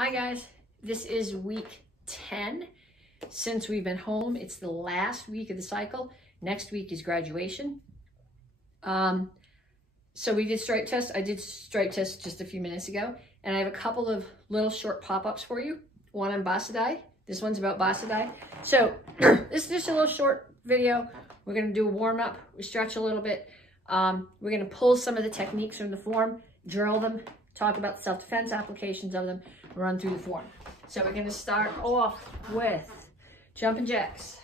Hi guys, this is week 10 since we've been home. It's the last week of the cycle. Next week is graduation. So we did stripe test. I did stripe test just a few minutes ago, and I have a couple of little short pop-ups for you. One on Basai Dai. This one's about Basai Dai. So this is just a little short video. We're gonna do a warm-up. We stretch a little bit. We're gonna pull some of the techniques from the form, drill them, talk about the self-defense applications of them, run through the form. So we're gonna start off with jumping jacks.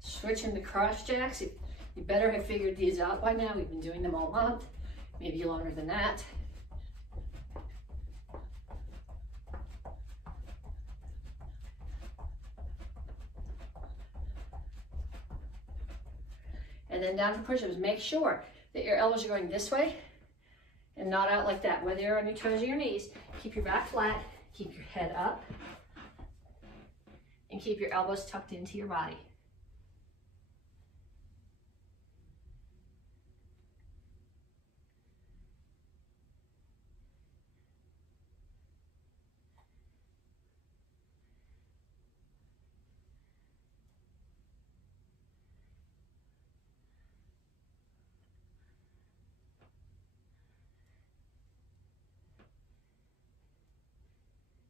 Switching to cross jacks. You better have figured these out by now. We've been doing them all month, maybe longer than that. And then down to push-ups. Make sure that your elbows are going this way and not out like that. Whether you're on your toes or your knees, keep your back flat, keep your head up, and keep your elbows tucked into your body.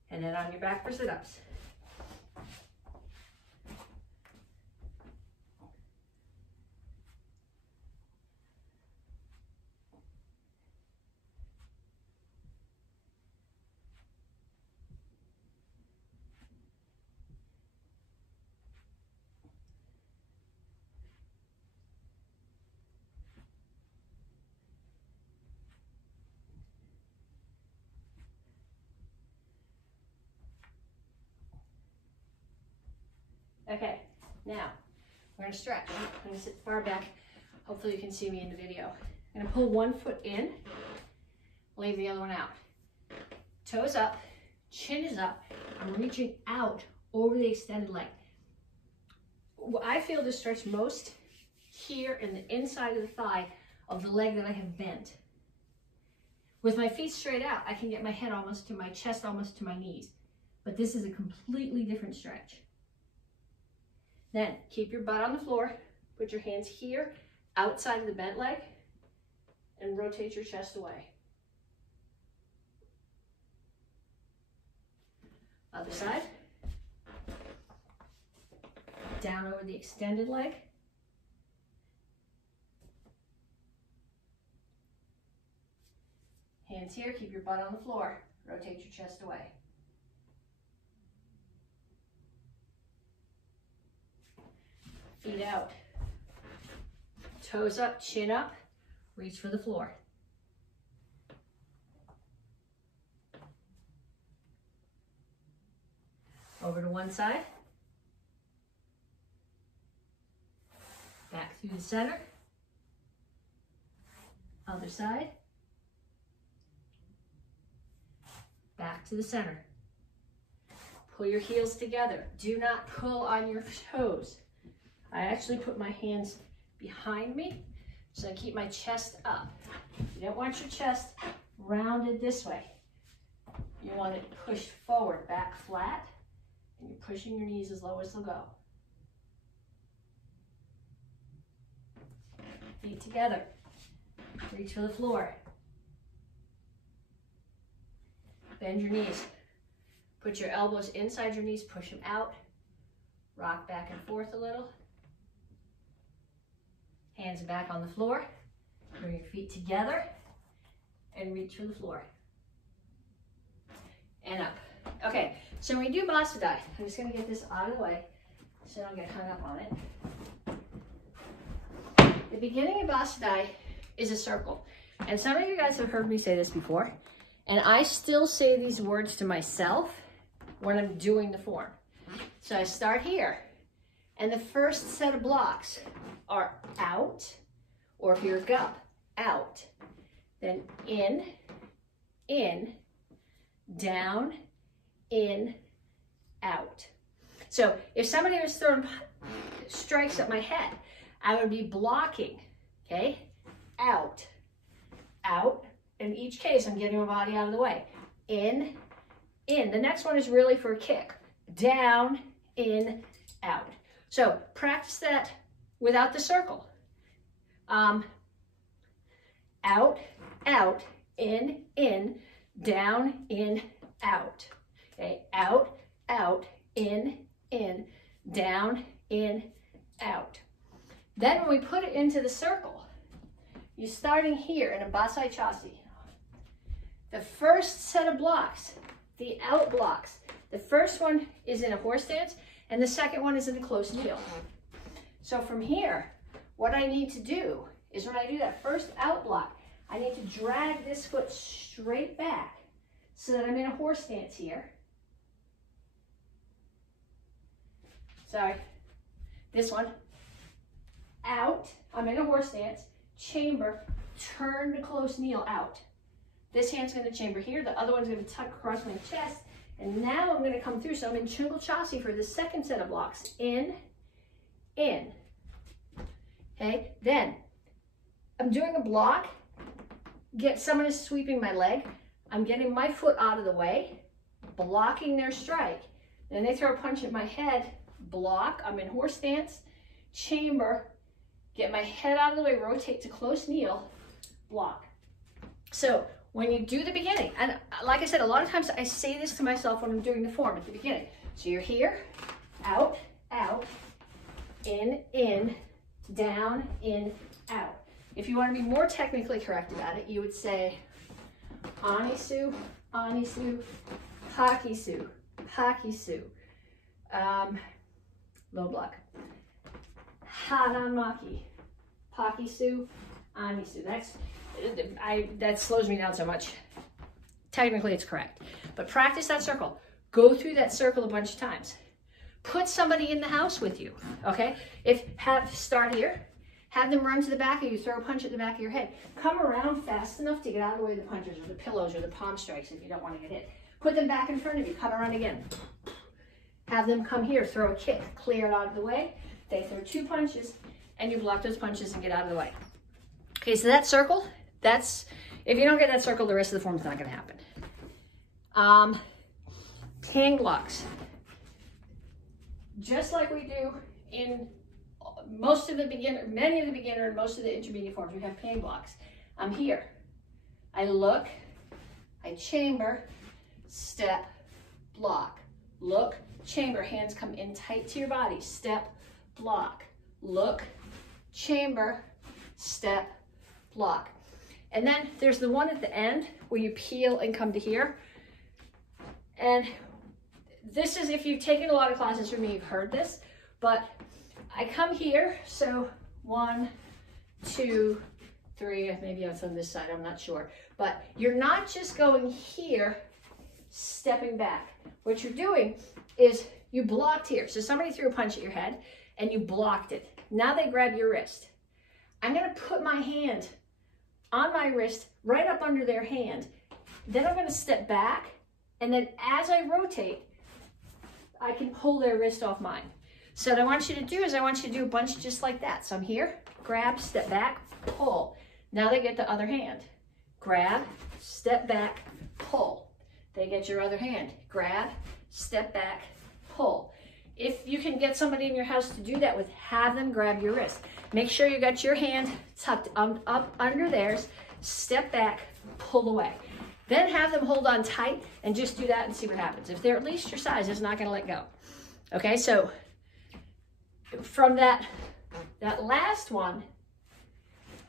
And then on your back for sit-ups. Okay, now we're gonna stretch. I'm gonna sit far back. Hopefully you can see me in the video. I'm gonna pull one foot in, leave the other one out. Toes up, chin is up. I'm reaching out over the extended leg. I feel to stretch most here in the inside of the thigh of the leg that I have bent. With my feet straight out, I can get my head almost to my chest, almost to my knees. But this is a completely different stretch. Then keep your butt on the floor, put your hands here, outside of the bent leg, and rotate your chest away. Other side. Down over the extended leg. Hands here, keep your butt on the floor, rotate your chest away. Feet out, toes up, chin up, reach for the floor. Over to one side, back through the center, other side, back to the center. Pull your heels together. Do not pull on your toes. I actually put my hands behind me so I keep my chest up. You don't want your chest rounded this way. You want it pushed forward, back flat, and you're pushing your knees as low as they'll go. Feet together. Reach for the floor. Bend your knees. Put your elbows inside your knees, push them out. Rock back and forth a little. Hands back on the floor. Bring your feet together and reach for the floor. And up. Okay, so when we do Basai Dai, I'm just going to get this out of the way so I don't get hung up on it. The beginning of Basai Dai is a circle. And some of you guys have heard me say this before. And I still say these words to myself when I'm doing the form. So I start here. And the first set of blocks are out, or if you're up, out. then in, down, in, out. So if somebody was throwing strikes at my head, I would be blocking, okay? Out, out. In each case, I'm getting my body out of the way. In. The next one is really for a kick. Down, in, out. So practice that without the circle. Out, out, in, down, in, out. Okay, out, out, in, down, in, out. Then when we put it into the circle, you're starting here in a Basai Chasi. The first set of blocks, the out blocks, the first one is in a horse stance and the second one is in a close kneel. So from here, what I need to do is when I do that first out block, I need to drag this foot straight back so that I'm in a horse stance here. Sorry, this one. Out, I'm in a horse stance, chamber, turn to close kneel, out. This hand's going to chamber here, the other one's going to tuck across my chest, and now I'm going to come through. So I'm in Chungal Chasi for the second set of blocks. In. Okay, then I'm doing a block, someone is sweeping my leg, I'm getting my foot out of the way, blocking their strike. Then they throw a punch at my head, block, I'm in horse stance, chamber, get my head out of the way, rotate to close kneel, block. So when you do the beginning, and like I said, a lot of times I say this to myself when I'm doing the form at the beginning. So you're here, out, in, down, in, out. If you want to be more technically correct about it, you would say anisu, anisu, pakisu, pakisu. Low block. Haramaki, pakisu, anisu. That slows me down so much. Technically it's correct, but practice that circle. Go through that circle a bunch of times. Put somebody in the house with you, okay? Start here, have them run to the back of you, throw a punch at the back of your head. Come around fast enough to get out of the way of the punches or the pillows or the palm strikes if you don't want to get hit. Put them back in front of you, come around again. Have them come here, throw a kick, clear it out of the way. They throw two punches and you block those punches and get out of the way. Okay, so that circle, if you don't get that circle, the rest of the form is not going to happen. Tang blocks. Just like we do in most of the beginner, many of the beginner and most of the intermediate forms, we have Tang blocks. I'm here. I look, I chamber, step, block. Look, chamber, hands come in tight to your body. Step, block. Look, chamber, step, block. And then there's the one at the end where you peel and come to here. And this is, if you've taken a lot of classes from me, you've heard this, but I come here, so 1, 2, 3, maybe it's on this side, I'm not sure. But you're not just going here, stepping back. What you're doing is you blocked here. So somebody threw a punch at your head and you blocked it. Now they grab your wrist. I'm gonna put my hand on my wrist, right up under their hand. Then I'm gonna step back, and then as I rotate, I can pull their wrist off mine. So what I want you to do is I want you to do a bunch just like that. So I'm here, grab, step back, pull. Now they get the other hand. Grab, step back, pull. They get your other hand. Grab, step back, pull. If you can get somebody in your house to do that with, have them grab your wrist. Make sure you got your hand tucked up under theirs, step back, pull away. Then have them hold on tight and just do that and see what happens. If they're at least your size, it's not gonna let go. Okay, so from that last one,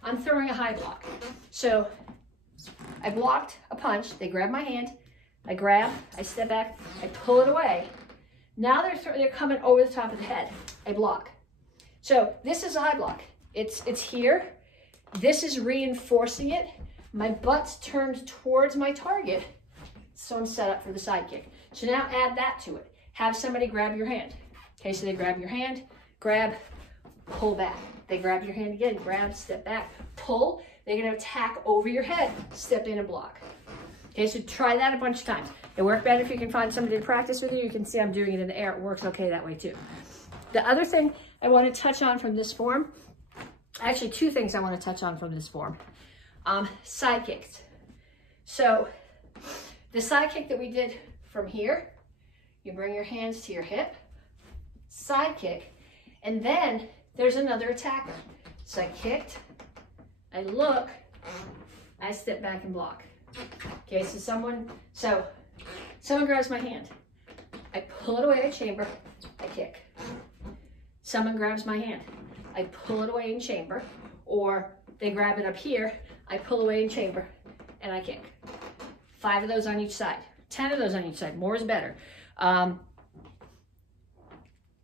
I'm throwing a high block. So I blocked a punch, they grab my hand, I grab, I step back, I pull it away. Now they're coming over the top of the head, I block. So this is a high block. It's here, this is reinforcing it. My butt's turned towards my target, so I'm set up for the side kick. So now add that to it. Have somebody grab your hand. Okay, so they grab your hand, grab, pull back. They grab your hand again, grab, step back, pull. They're gonna attack over your head, step in and block. Okay, so try that a bunch of times. It works better if you can find somebody to practice with you. You can see I'm doing it in the air. It works okay that way too. The other thing I want to touch on from this form, actually two things I want to touch on from this form. Side kicks. So the side kick that we did from here, you bring your hands to your hip, side kick, and then there's another attacker. So I kicked, I look, I step back and block. Okay, so someone grabs my hand. I pull it away in chamber, I kick. Someone grabs my hand. I pull it away in chamber, or they grab it up here, I pull away in chamber, and I kick. 5 of those on each side, 10 of those on each side, more is better.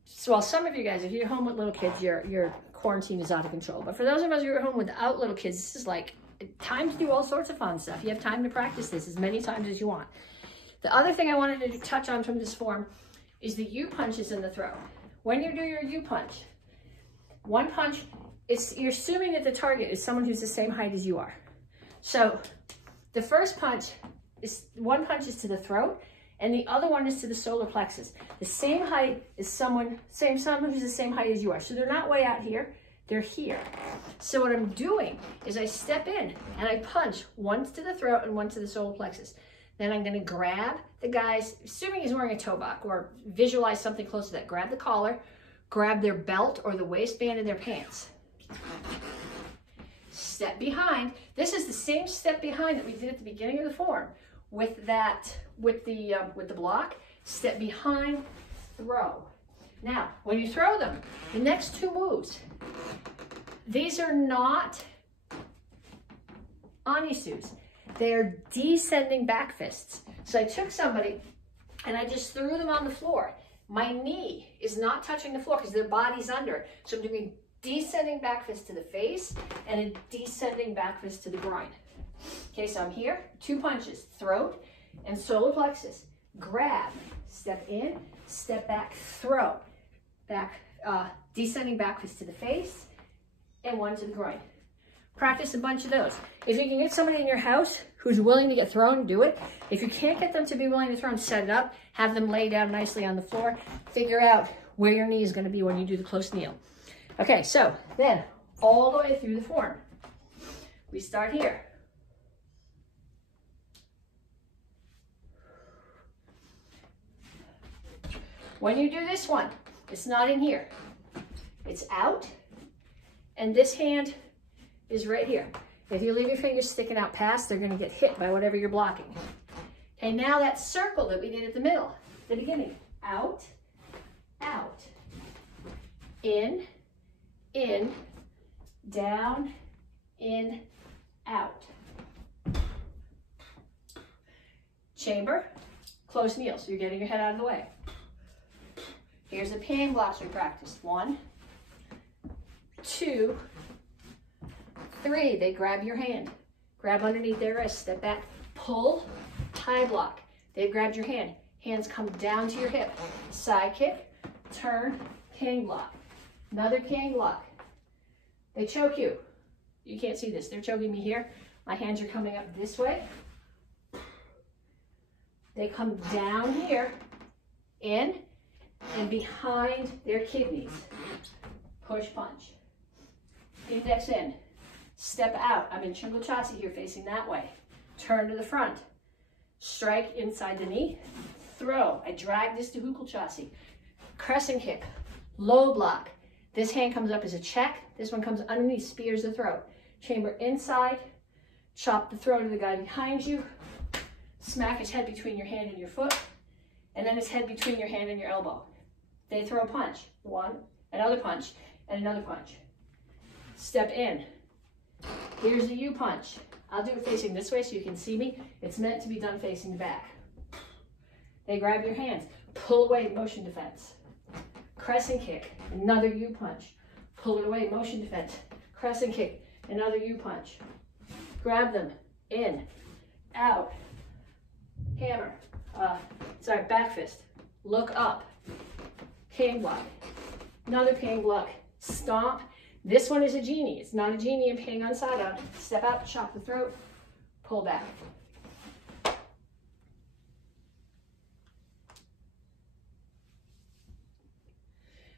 So while some of you guys, if you're home with little kids, your quarantine is out of control. But for those of us who are home without little kids, this is like time to do all sorts of fun stuff. You have time to practice this as many times as you want. The other thing I wanted to touch on from this form is the U punches in the throw. When you do your U punch, one punch, you're assuming that the target is someone who's the same height as you are. So the first punch is, one punch is to the throat, and the other one is to the solar plexus. The same height as someone who's the same height as you are. So they're not way out here, they're here. So what I'm doing is I step in and I punch once to the throat and one to the solar plexus. Then I'm gonna grab the guy's, assuming he's wearing a toe buck, or visualize something close to that, grab the collar, grab their belt or the waistband in their pants. Step behind. This is the same step behind that we did at the beginning of the form with the block. Step behind, throw. Now, when you throw them, the next 2 moves, these are not anisus. They're descending back fists. So I took somebody and I just threw them on the floor. My knee is not touching the floor because their body's under. So I'm doing descending back fist to the face and a descending back fist to the groin. Okay, so I'm here, 2 punches, throat and solar plexus. Grab, step in, step back, throw. Back, descending back fist to the face and 1 to the groin. Practice a bunch of those. If you can get somebody in your house who's willing to get thrown, do it. If you can't get them to be willing to throw, set it up. Have them lay down nicely on the floor. Figure out where your knee is going to be when you do the close kneel. Okay, so then all the way through the form. We start here. When you do this one, it's not in here. It's out, and this hand is right here. If you leave your fingers sticking out past, they're gonna get hit by whatever you're blocking. Okay, now that circle that we did at the middle, the beginning, out, out, in, down, in, out. Chamber, close kneel, so you're getting your head out of the way. Here's the Tang Blocks we practiced. 1, 2, 3. They grab your hand. Grab underneath their wrist. Step back. Pull. Tie block. They've grabbed your hand. Hands come down to your hip. Side kick. Turn. Tang block. Another Tang block. They choke you. You can't see this. They're choking me here. My hands are coming up this way. They come down here. In. And behind their kidneys. Push punch. Index in. Step out. I'm in Chungachasi here, facing that way. Turn to the front. Strike inside the knee. Throw. I drag this to Hukulchasi. Crescent kick. Low block. This hand comes up as a check. This one comes underneath, spears the throat. Chamber inside. Chop the throat of the guy behind you. Smack his head between your hand and your foot. And then his head between your hand and your elbow. They throw a punch. 1, another punch, and another punch. Step in. Here's the U punch. I'll do it facing this way so you can see me. It's meant to be done facing the back. They grab your hands. Pull away, motion defense. Crescent kick, another U punch. Pull it away, motion defense. Crescent kick, another U punch. Grab them, in, out, hammer, back fist. Look up, Tang block. Another Tang block. Stomp, This one is a genie. It's not a genie and hang on side on. Step out, chop the throat, pull back.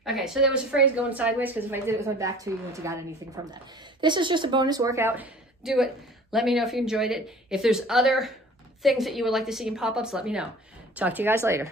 Okay, so there was a phrase going sideways because if I did it with my back to you, you wouldn't have got anything from that. This is just a bonus workout. Do it. Let me know if you enjoyed it. If there's other things that you would like to see in pop-ups, let me know. Talk to you guys later.